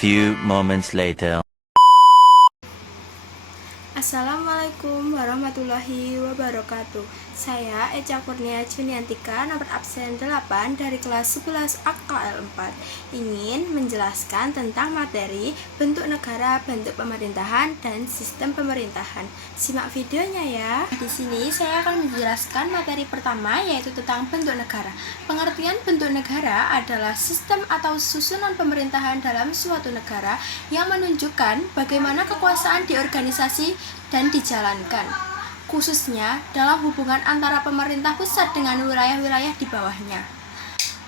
few moments later. Assalamualaikum warahmatullahi wabarakatuh. Saya Echa Kurnia Juniantika, nomor absen 8 dari kelas 11 AKL 4, ingin menjelaskan tentang materi bentuk negara, bentuk pemerintahan, dan sistem pemerintahan. Simak videonya ya. Di sini saya akan menjelaskan materi pertama, yaitu tentang bentuk negara. Pengertian bentuk negara adalah sistem atau susunan pemerintahan dalam suatu negara yang menunjukkan bagaimana kekuasaan diorganisasi dan dijalankan, khususnya dalam hubungan antara pemerintah pusat dengan wilayah-wilayah di bawahnya.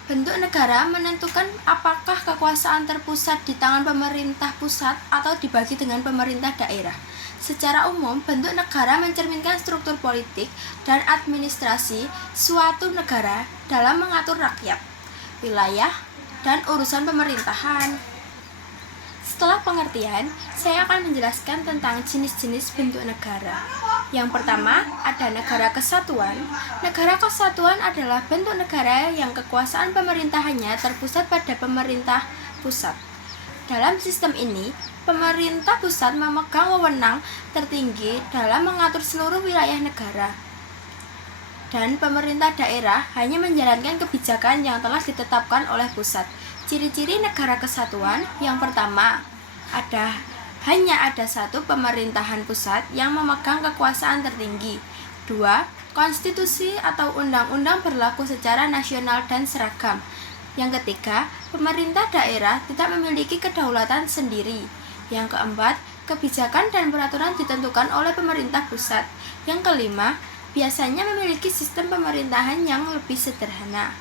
Bentuk negara menentukan apakah kekuasaan terpusat di tangan pemerintah pusat atau dibagi dengan pemerintah daerah. Secara umum, bentuk negara mencerminkan struktur politik dan administrasi suatu negara dalam mengatur rakyat, wilayah, dan urusan pemerintahan. Setelah pengertian, saya akan menjelaskan tentang jenis-jenis bentuk negara. Yang pertama, ada negara kesatuan. Negara kesatuan adalah bentuk negara yang kekuasaan pemerintahannya terpusat pada pemerintah pusat. Dalam sistem ini, pemerintah pusat memegang wewenang tertinggi dalam mengatur seluruh wilayah negara. Dan pemerintah daerah hanya menjalankan kebijakan yang telah ditetapkan oleh pusat. Ciri-ciri negara kesatuan: yang pertama, hanya ada satu pemerintahan pusat yang memegang kekuasaan tertinggi. 2. Konstitusi atau undang-undang berlaku secara nasional dan seragam. Yang ketiga, pemerintah daerah tidak memiliki kedaulatan sendiri. Yang keempat, kebijakan dan peraturan ditentukan oleh pemerintah pusat. Yang kelima, biasanya memiliki sistem pemerintahan yang lebih sederhana.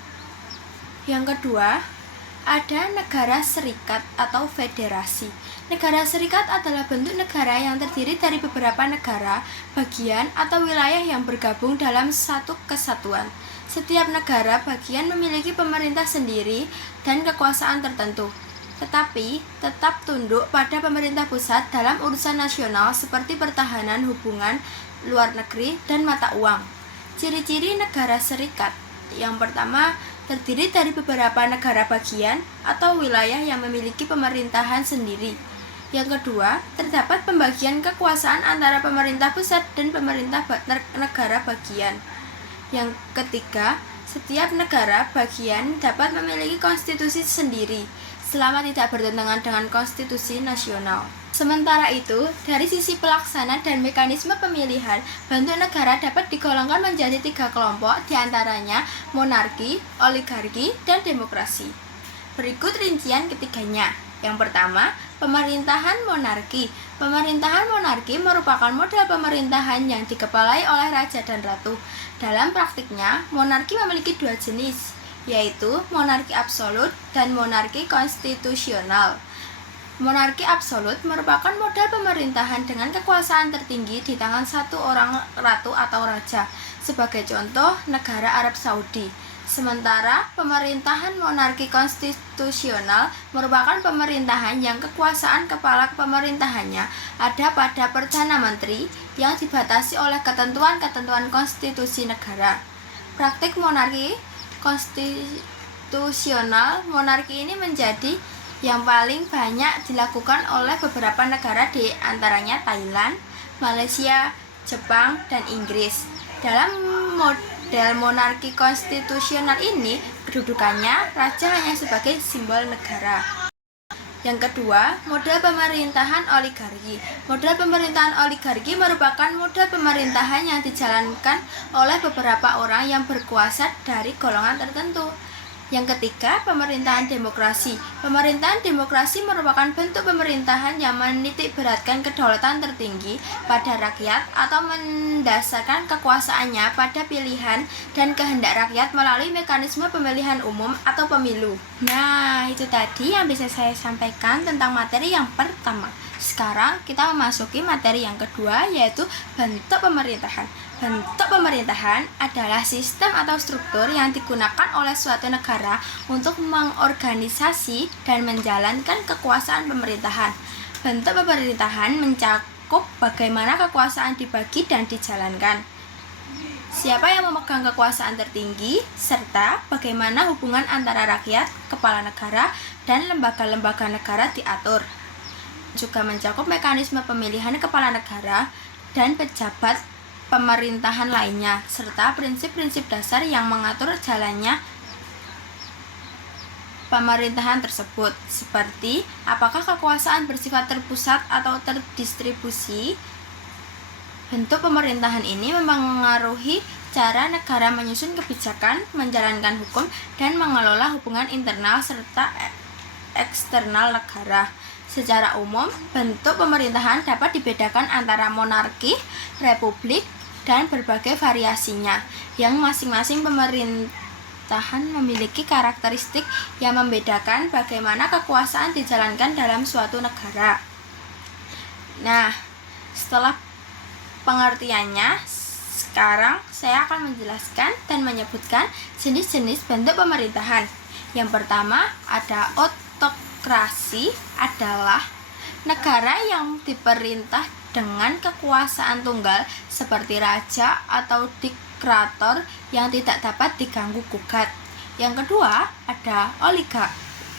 Yang kedua, ada negara serikat atau federasi. Negara serikat adalah bentuk negara yang terdiri dari beberapa negara, bagian, atau wilayah yang bergabung dalam satu kesatuan. Setiap negara bagian memiliki pemerintah sendiri dan kekuasaan tertentu, tetapi tetap tunduk pada pemerintah pusat dalam urusan nasional seperti pertahanan, hubungan luar negeri, dan mata uang. Ciri-ciri negara serikat: yang pertama, terdiri dari beberapa negara bagian atau wilayah yang memiliki pemerintahan sendiri. Yang kedua, terdapat pembagian kekuasaan antara pemerintah pusat dan pemerintah negara bagian. Yang ketiga, setiap negara bagian dapat memiliki konstitusi sendiri selama tidak bertentangan dengan konstitusi nasional. Sementara itu, dari sisi pelaksana dan mekanisme pemilihan, bentuk negara dapat digolongkan menjadi 3 kelompok, diantaranya monarki, oligarki, dan demokrasi. Berikut rincian ketiganya. Yang pertama, pemerintahan monarki. Pemerintahan monarki merupakan model pemerintahan yang dikepalai oleh raja dan ratu. Dalam praktiknya, monarki memiliki 2 jenis, yaitu monarki absolut dan monarki konstitusional. Monarki absolut merupakan model pemerintahan dengan kekuasaan tertinggi di tangan satu orang ratu atau raja, sebagai contoh negara Arab Saudi. Sementara pemerintahan monarki konstitusional merupakan pemerintahan yang kekuasaan kepala pemerintahannya ada pada Perdana Menteri yang dibatasi oleh ketentuan-ketentuan konstitusi negara. Praktik monarki konstitusional, monarki ini menjadi yang paling banyak dilakukan oleh beberapa negara, di antaranya Thailand, Malaysia, Jepang, dan Inggris. Dalam model monarki konstitusional ini, kedudukannya raja hanya sebagai simbol negara. Yang kedua, model pemerintahan oligarki. Model pemerintahan oligarki merupakan model pemerintahan yang dijalankan oleh beberapa orang yang berkuasa dari golongan tertentu. Yang ketiga, pemerintahan demokrasi. Pemerintahan demokrasi merupakan bentuk pemerintahan yang menitik beratkan kedaulatan tertinggi pada rakyat atau mendasarkan kekuasaannya pada pilihan dan kehendak rakyat melalui mekanisme pemilihan umum atau pemilu. Nah, itu tadi yang bisa saya sampaikan tentang materi yang pertama. Sekarang kita memasuki materi yang kedua, yaitu bentuk pemerintahan. Bentuk pemerintahan adalah sistem atau struktur yang digunakan oleh suatu negara untuk mengorganisasi dan menjalankan kekuasaan pemerintahan. Bentuk pemerintahan mencakup bagaimana kekuasaan dibagi dan dijalankan. siapa yang memegang kekuasaan tertinggi, serta bagaimana hubungan antara rakyat, kepala negara, dan lembaga-lembaga negara diatur. Juga mencakup mekanisme pemilihan kepala negara dan pejabat pemerintahan lainnya, serta prinsip-prinsip dasar yang mengatur jalannya pemerintahan tersebut, seperti apakah kekuasaan bersifat terpusat atau terdistribusi. Bentuk pemerintahan ini mempengaruhi cara negara menyusun kebijakan, menjalankan hukum, dan mengelola hubungan internal serta eksternal negara. Secara umum, bentuk pemerintahan dapat dibedakan antara monarki, republik, dan berbagai variasinya, yang masing-masing pemerintahan memiliki karakteristik yang membedakan bagaimana kekuasaan dijalankan dalam suatu negara. Nah, setelah pengertiannya, sekarang saya akan menjelaskan dan menyebutkan jenis-jenis bentuk pemerintahan. Yang pertama, ada otokrasi, adalah negara yang diperintah dengan kekuasaan tunggal seperti raja atau diktator yang tidak dapat diganggu gugat. Yang kedua, ada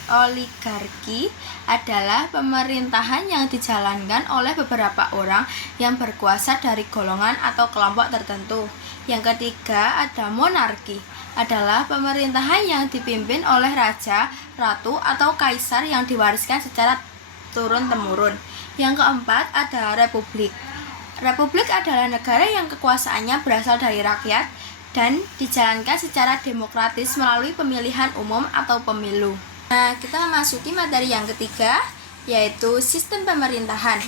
oligarki, adalah pemerintahan yang dijalankan oleh beberapa orang yang berkuasa dari golongan atau kelompok tertentu. Yang ketiga, ada monarki, adalah pemerintahan yang dipimpin oleh raja, ratu, atau kaisar yang diwariskan secara turun-temurun. Yang keempat, ada republik. Republik adalah negara yang kekuasaannya berasal dari rakyat dan dijalankan secara demokratis melalui pemilihan umum atau pemilu. Nah, kita memasuki materi yang ketiga, yaitu sistem pemerintahan.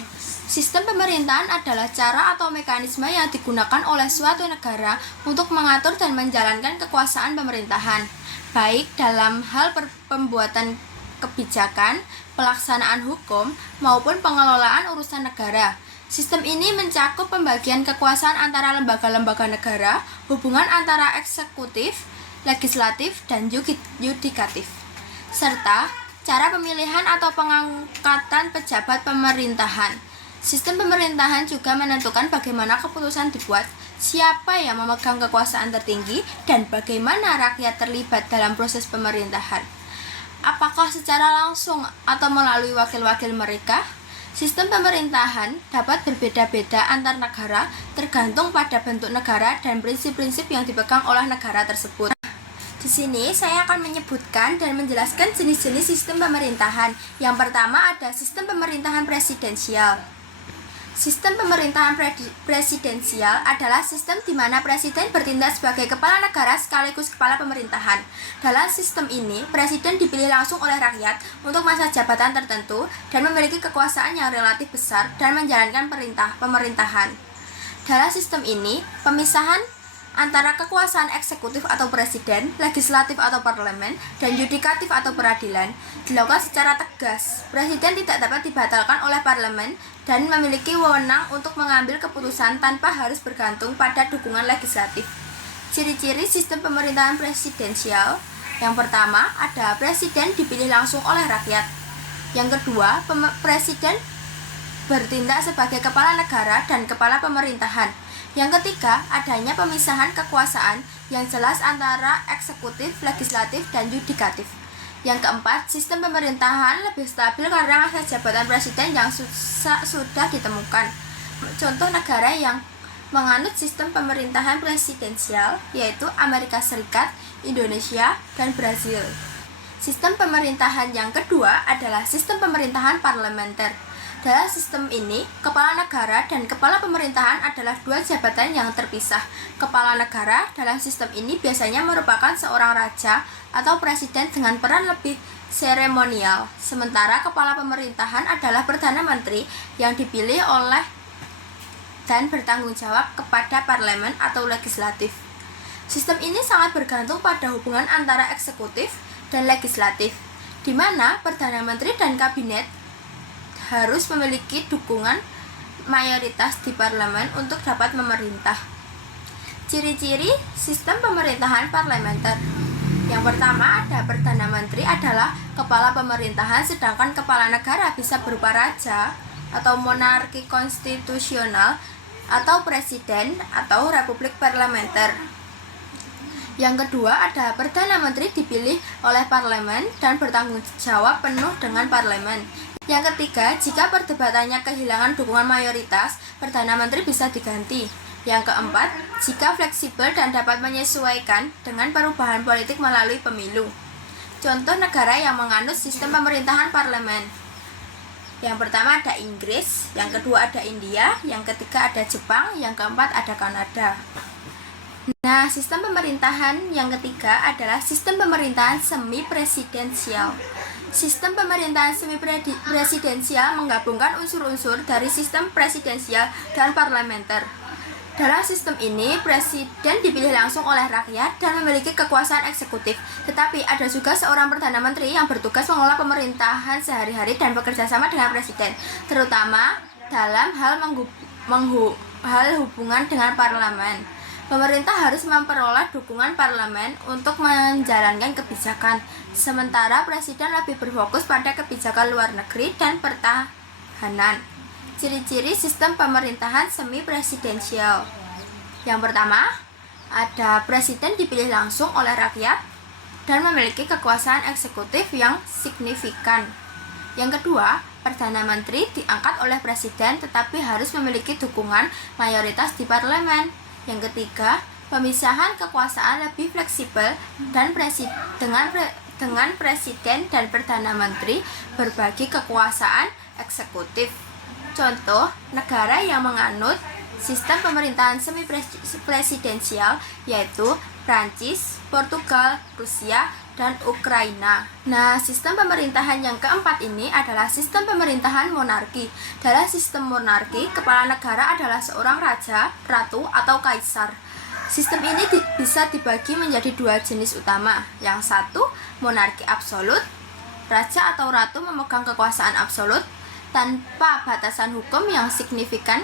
Sistem pemerintahan adalah cara atau mekanisme yang digunakan oleh suatu negara untuk mengatur dan menjalankan kekuasaan pemerintahan, baik dalam hal pembuatan kebijakan, pelaksanaan hukum, maupun pengelolaan urusan negara. Sistem ini mencakup pembagian kekuasaan antara lembaga-lembaga negara, hubungan antara eksekutif, legislatif, dan yudikatif, serta cara pemilihan atau pengangkatan pejabat pemerintahan. Sistem pemerintahan juga menentukan bagaimana keputusan dibuat, siapa yang memegang kekuasaan tertinggi, dan bagaimana rakyat terlibat dalam proses pemerintahan. Apakah secara langsung atau melalui wakil-wakil mereka? Sistem pemerintahan dapat berbeda-beda antar negara tergantung pada bentuk negara dan prinsip-prinsip yang dipegang oleh negara tersebut. Di sini saya akan menyebutkan dan menjelaskan jenis-jenis sistem pemerintahan. Yang pertama ada sistem pemerintahan presidensial. Sistem pemerintahan presidensial adalah sistem di mana presiden bertindak sebagai kepala negara sekaligus kepala pemerintahan. Dalam sistem ini, presiden dipilih langsung oleh rakyat untuk masa jabatan tertentu dan memiliki kekuasaan yang relatif besar dan menjalankan pemerintahan. Dalam sistem ini, pemisahan antara kekuasaan eksekutif atau presiden, legislatif atau parlemen, dan yudikatif atau peradilan dilakukan secara tegas. Presiden tidak dapat dibatalkan oleh parlemen dan memiliki wewenang untuk mengambil keputusan tanpa harus bergantung pada dukungan legislatif. Ciri-ciri sistem pemerintahan presidensial: yang pertama, ada presiden dipilih langsung oleh rakyat. Yang kedua, presiden bertindak sebagai kepala negara dan kepala pemerintahan. Yang ketiga, adanya pemisahan kekuasaan yang jelas antara eksekutif, legislatif, dan yudikatif. Yang keempat, sistem pemerintahan lebih stabil karena masa jabatan presiden yang sudah ditemukan. Contoh negara yang menganut sistem pemerintahan presidensial yaitu Amerika Serikat, Indonesia, dan Brazil. Sistem pemerintahan yang kedua adalah sistem pemerintahan parlementer. Dalam sistem ini, kepala negara dan kepala pemerintahan adalah dua jabatan yang terpisah. Kepala negara dalam sistem ini biasanya merupakan seorang raja atau presiden dengan peran lebih seremonial, sementara kepala pemerintahan adalah perdana menteri yang dipilih oleh dan bertanggung jawab kepada parlemen atau legislatif. Sistem ini sangat bergantung pada hubungan antara eksekutif dan legislatif, di mana perdana menteri dan kabinet harus memiliki dukungan mayoritas di parlemen untuk dapat memerintah. Ciri-ciri sistem pemerintahan parlementer: yang pertama, ada perdana menteri adalah kepala pemerintahan, sedangkan kepala negara bisa berupa raja atau monarki konstitusional atau presiden atau republik parlementer. Yang kedua ada Perdana Menteri dipilih oleh parlemen dan bertanggung jawab penuh dengan parlemen. Yang ketiga, jika perdebatannya kehilangan dukungan mayoritas, Perdana Menteri bisa diganti. Yang keempat, jika fleksibel dan dapat menyesuaikan dengan perubahan politik melalui pemilu. Contoh negara yang menganut sistem pemerintahan parlemen. Yang pertama ada Inggris, yang kedua ada India, yang ketiga ada Jepang, yang keempat ada Kanada. Nah, sistem pemerintahan yang ketiga adalah sistem pemerintahan semi-presidensial. Sistem pemerintahan semi-presidensial menggabungkan unsur-unsur dari sistem presidensial dan parlementer. Dalam sistem ini, presiden dipilih langsung oleh rakyat dan memiliki kekuasaan eksekutif. Tetapi ada juga seorang Perdana Menteri yang bertugas mengelola pemerintahan sehari-hari dan bekerja sama dengan presiden, terutama dalam hal hubungan dengan parlemen. Pemerintah harus memperoleh dukungan parlemen untuk menjalankan kebijakan, sementara presiden lebih berfokus pada kebijakan luar negeri dan pertahanan. Ciri-ciri sistem pemerintahan semi-presidensial. Yang pertama, ada presiden dipilih langsung oleh rakyat dan memiliki kekuasaan eksekutif yang signifikan. Yang kedua, Perdana Menteri diangkat oleh presiden tetapi harus memiliki dukungan mayoritas di parlemen. Yang ketiga, pemisahan kekuasaan lebih fleksibel dan dengan presiden dan Perdana Menteri berbagi kekuasaan eksekutif. Contoh, negara yang menganut sistem pemerintahan semi-presidensial yaitu Prancis, Portugal, Rusia, dan Ukraina. Nah, sistem pemerintahan yang keempat ini adalah sistem pemerintahan monarki. Dalam sistem monarki, kepala negara adalah seorang raja, ratu, atau kaisar. Sistem ini bisa dibagi menjadi dua jenis utama. Yang satu, monarki absolut. Raja atau ratu memegang kekuasaan absolut tanpa batasan hukum yang signifikan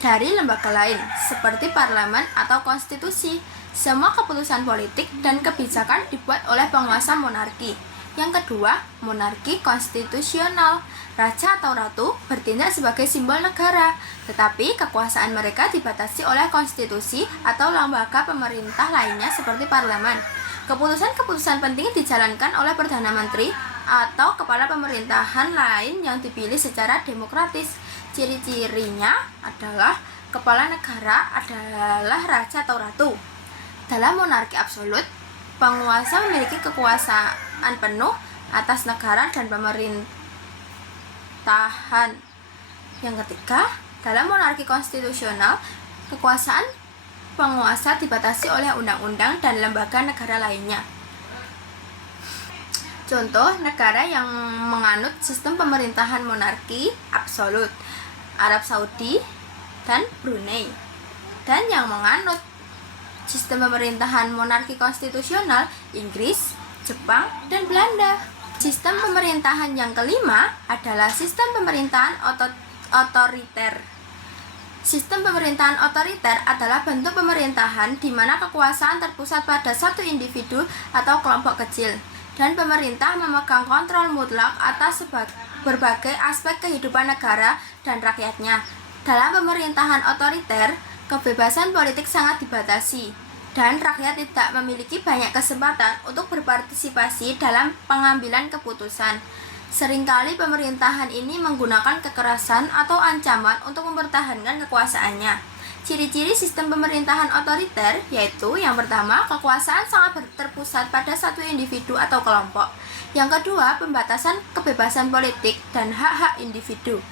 dari lembaga lain, seperti parlemen atau konstitusi. Semua keputusan politik dan kebijakan dibuat oleh penguasa monarki. Yang kedua, monarki konstitusional. Raja atau ratu bertindak sebagai simbol negara, tetapi kekuasaan mereka dibatasi oleh konstitusi atau lembaga pemerintah lainnya seperti parlemen. Keputusan-keputusan penting dijalankan oleh Perdana Menteri atau kepala pemerintahan lain yang dipilih secara demokratis. Ciri-cirinya adalah kepala negara adalah raja atau ratu. Dalam monarki absolut, penguasa memiliki kekuasaan penuh atas negara dan pemerintahan. Yang ketiga, dalam monarki konstitusional, kekuasaan penguasa dibatasi oleh undang-undang dan lembaga negara lainnya. Contoh negara yang menganut sistem pemerintahan monarki absolut, Arab Saudi dan Brunei. Dan yang menganut sistem pemerintahan monarki konstitusional, Inggris, Jepang, dan Belanda. Sistem pemerintahan yang kelima adalah sistem pemerintahan otoriter. Sistem pemerintahan otoriter adalah bentuk pemerintahan di mana kekuasaan terpusat pada satu individu atau kelompok kecil, dan pemerintah memegang kontrol mutlak atas berbagai aspek kehidupan negara dan rakyatnya. Dalam pemerintahan otoriter, kebebasan politik sangat dibatasi, dan rakyat tidak memiliki banyak kesempatan untuk berpartisipasi dalam pengambilan keputusan. Seringkali pemerintahan ini menggunakan kekerasan atau ancaman untuk mempertahankan kekuasaannya. Ciri-ciri sistem pemerintahan otoriter yaitu yang pertama, kekuasaan sangat terpusat pada satu individu atau kelompok. Yang kedua, pembatasan kebebasan politik dan hak-hak individu.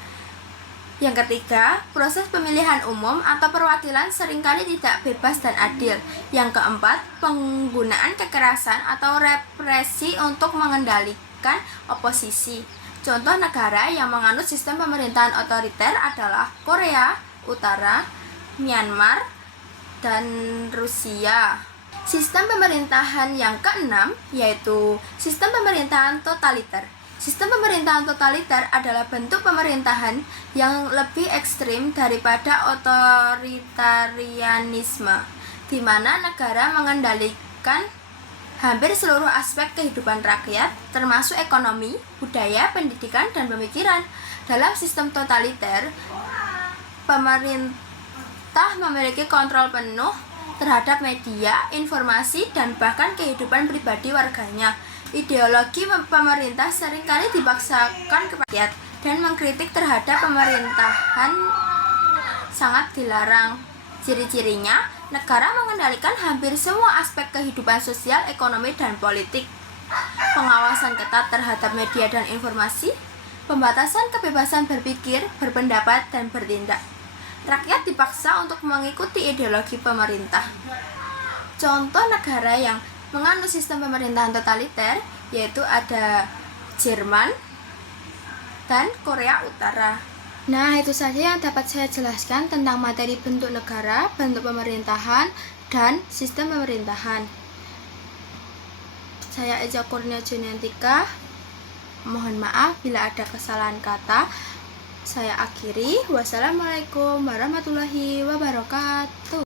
Yang ketiga, proses pemilihan umum atau perwakilan seringkali tidak bebas dan adil. Yang keempat, penggunaan kekerasan atau represi untuk mengendalikan oposisi. Contoh negara yang menganut sistem pemerintahan otoriter adalah Korea Utara, Myanmar, dan Rusia. Sistem pemerintahan yang keenam yaitu sistem pemerintahan totaliter. Sistem pemerintahan totaliter adalah bentuk pemerintahan yang lebih ekstrim daripada otoritarianisme, di mana negara mengendalikan hampir seluruh aspek kehidupan rakyat, termasuk ekonomi, budaya, pendidikan, dan pemikiran. Dalam sistem totaliter, pemerintah memiliki kontrol penuh terhadap media, informasi, dan bahkan kehidupan pribadi warganya. Ideologi pemerintah seringkali dipaksakan kepada rakyat dan mengkritik terhadap pemerintahan sangat dilarang. Ciri-cirinya, negara mengendalikan hampir semua aspek kehidupan sosial, ekonomi, dan politik. Pengawasan ketat terhadap media dan informasi, pembatasan kebebasan berpikir, berpendapat, dan bertindak. Rakyat dipaksa untuk mengikuti ideologi pemerintah. Contoh negara yang menganut sistem pemerintahan totaliter yaitu ada Jerman dan Korea Utara. Nah, itu saja yang dapat saya jelaskan tentang materi bentuk negara, bentuk pemerintahan, dan sistem pemerintahan. Saya Eja Kurnia Juniantika. Mohon maaf bila ada kesalahan kata. Saya akhiri. Wassalamualaikum warahmatullahi wabarakatuh.